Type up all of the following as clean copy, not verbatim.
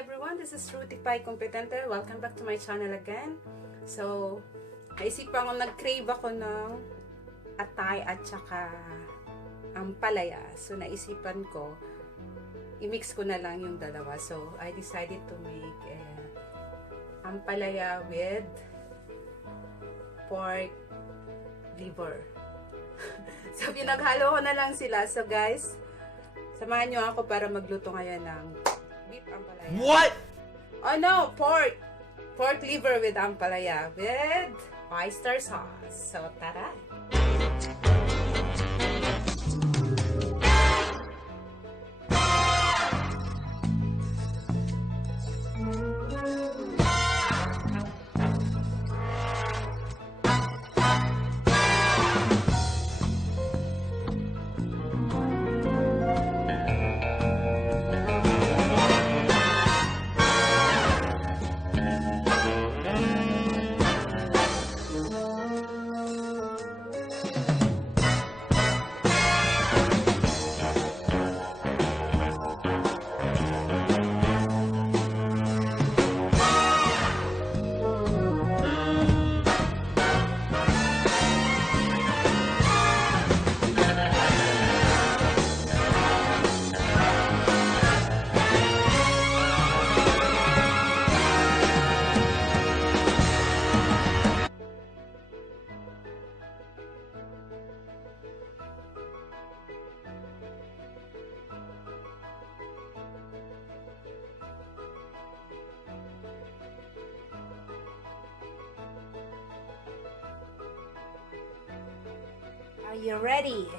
everyone, this is Ruti Pai Competente. Welcome back to my channel again. So, naisipan ko, nag-crave ako ng atay at saka ampalaya. So, naisipan ko, i-mix ko na lang yung dalawa. So, I decided to make ampalaya with pork liver. So, pinaghalo ko na lang sila. So, guys, samahan nyo ako para magluto ngayon ng beef ampalaya. What? Oh no, pork! Pork liver with ampalaya with oyster sauce. So, tara! Are you ready?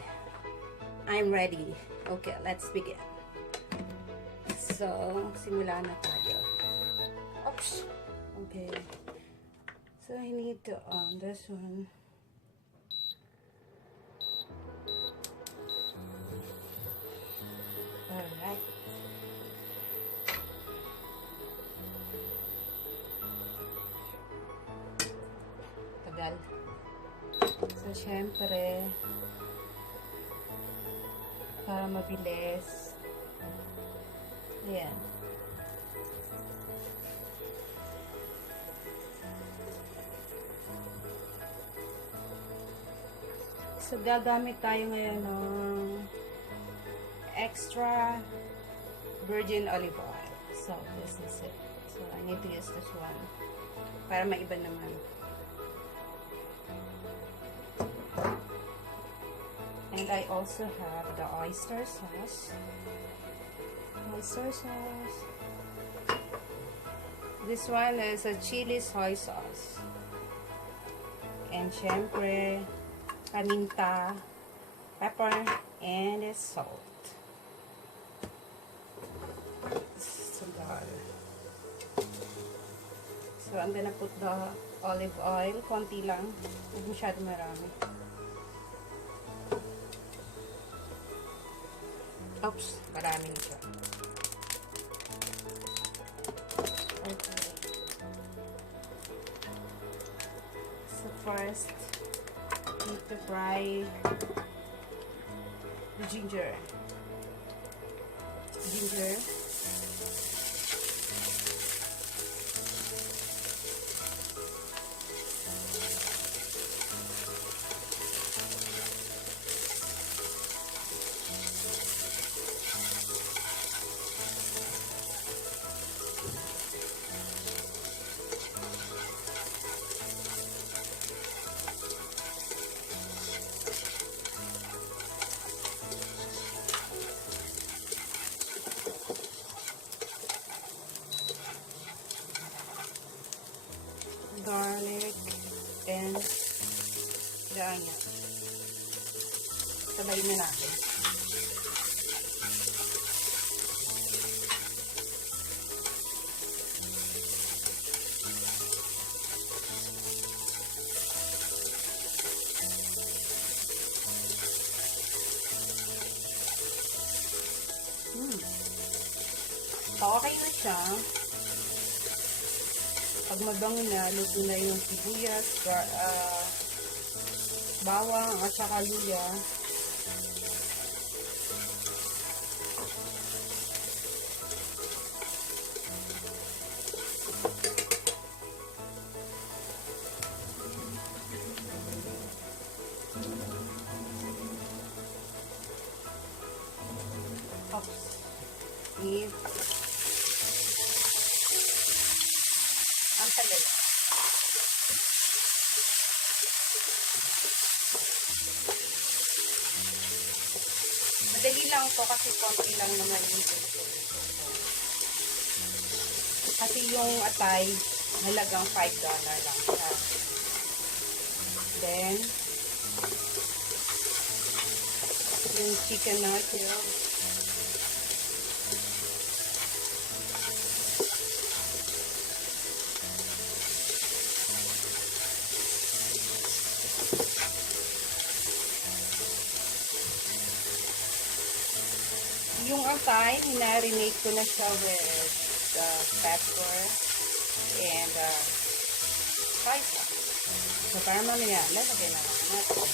I'm ready. Okay, let's begin. So, simula na tayo. Oops. Okay. So, I need to on this one. Alright. Tagal. So, syempre, para mabilis, ayan. So, gagamit tayo ngayon ng extra virgin olive oil. So, this is it. So, I need to use this one para maiba naman. And I also have the oyster sauce. Oyster sauce. This one is a chili soy sauce. And syempre, paminta, pepper, and salt. So I'm gonna put the olive oil, konti lang, huwag masyado marami. Oops, marami na siya. Okay. So first, need to fry the ginger. Garlic and the onion. Sabayin na natin. Okay na siya. Pag mabango na, luto na yung sibuyas, bawang, at saka luya. Ampalaya. Madali lang to kasi konti lang naman yung gusto. Kasi yung atay, halagang $5 lang siya. Then, yung chicken nuggets. Yung atay, hinarinate ko na siya with pepper and soy sauce. So, para mamaya, lalagay na lang natin.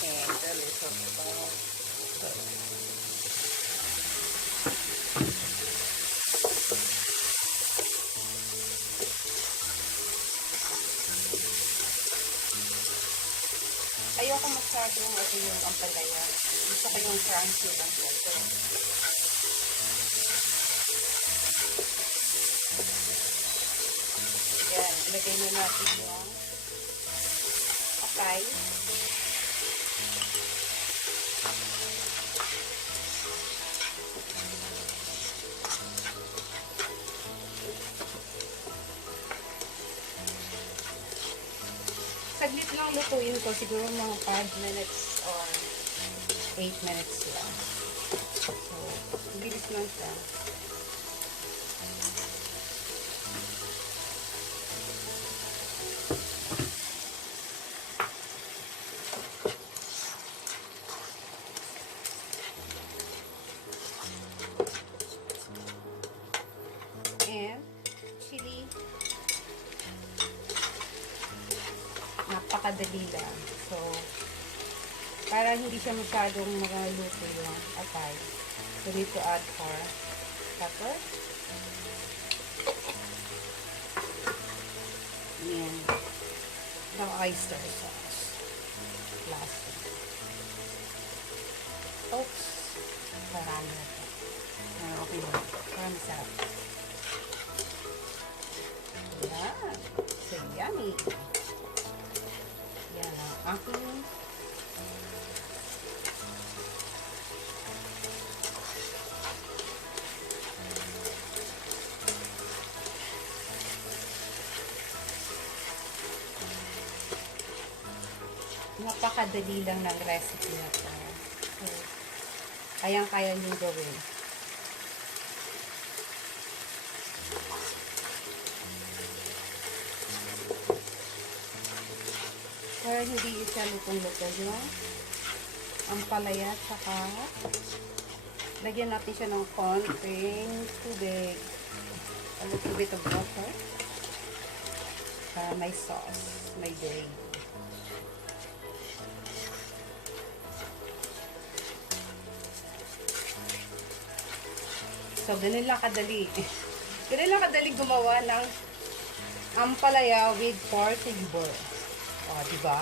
And a little salt. Ayoko masyadong yung ampalaya. Gusto ko yung crunchy lang siya. So, yan, ilagay na natin yung atay. Saglit lang lutuin ko, siguro mga 5 minutes or 8 minutes lang. So, bilis lang siya. And chili. Napakadali lang. So, para hindi siya masyadong magaluto yung atay. So, need to add for pepper. And the oyster sauce. Last. Oops. Marami na ito. Okay na. Parang masarap. Yan. So, yummy. Yan ang aking napakadali lang ng recipe na ito. So, kayang-kaya nyo gawin. Para hindi siya lutong-lutong yung ampalaya, saka lagyan natin siya ng konting tubig. A little bit of water. Para may sauce, may gravy. So, ganun lang kadali. Ganun lang kadali gumawa ng ampalaya with pork liver. O, diba?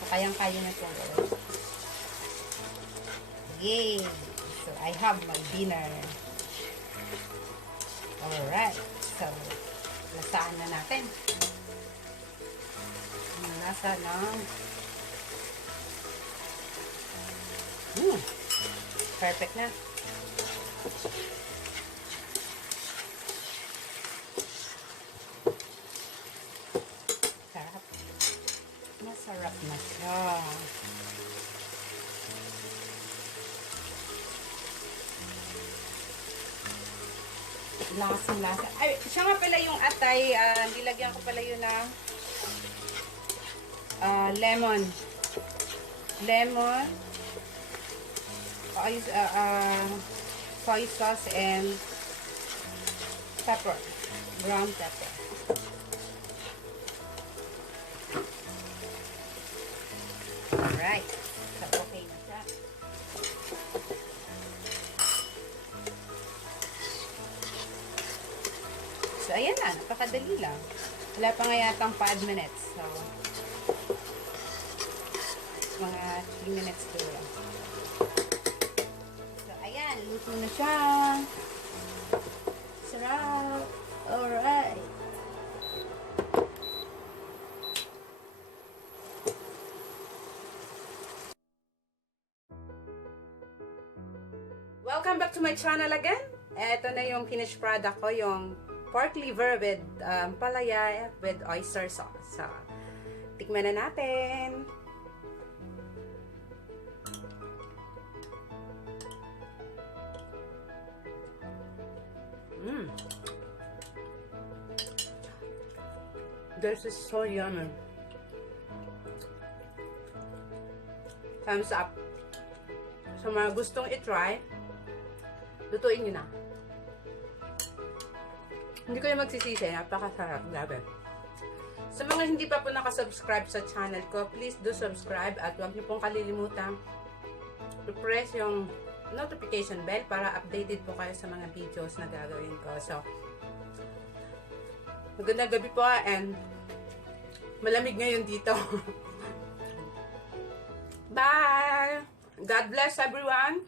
So, kayang-kaya na ito. Yay! So, I have my dinner. Alright. So, lasaan na natin. Ang lasa ng perfect na. Sarap. Masarap na siya. Lasang-lasa. Ay, siya nga pala yung atay. Nilagyan ko pala yun ng lemon. Lemon. Soy sauce and pepper. Brown pepper. Madali lang. Wala pa nga yatang 5 minutes. So, mga 3 minutes to lang. So, ayan. Luto na siya. Sarap. Alright. Welcome back to my channel again. Ito na yung finished product ko, yung pork liver with ampalaya with oyster sauce. So, tikman na natin. This is so yummy. Thumbs up. Sa mga gustong i-try, lutuin nyo na. Hindi ko yung magsisisi. Napakasarap. Grabe. Sa mga hindi pa po nakasubscribe sa channel ko, please do subscribe at huwag niyo pong kalilimutan i-press yung notification bell para updated po kayo sa mga videos na gagawin ko. So, magandang gabi po and malamig ngayon dito. Bye! God bless everyone!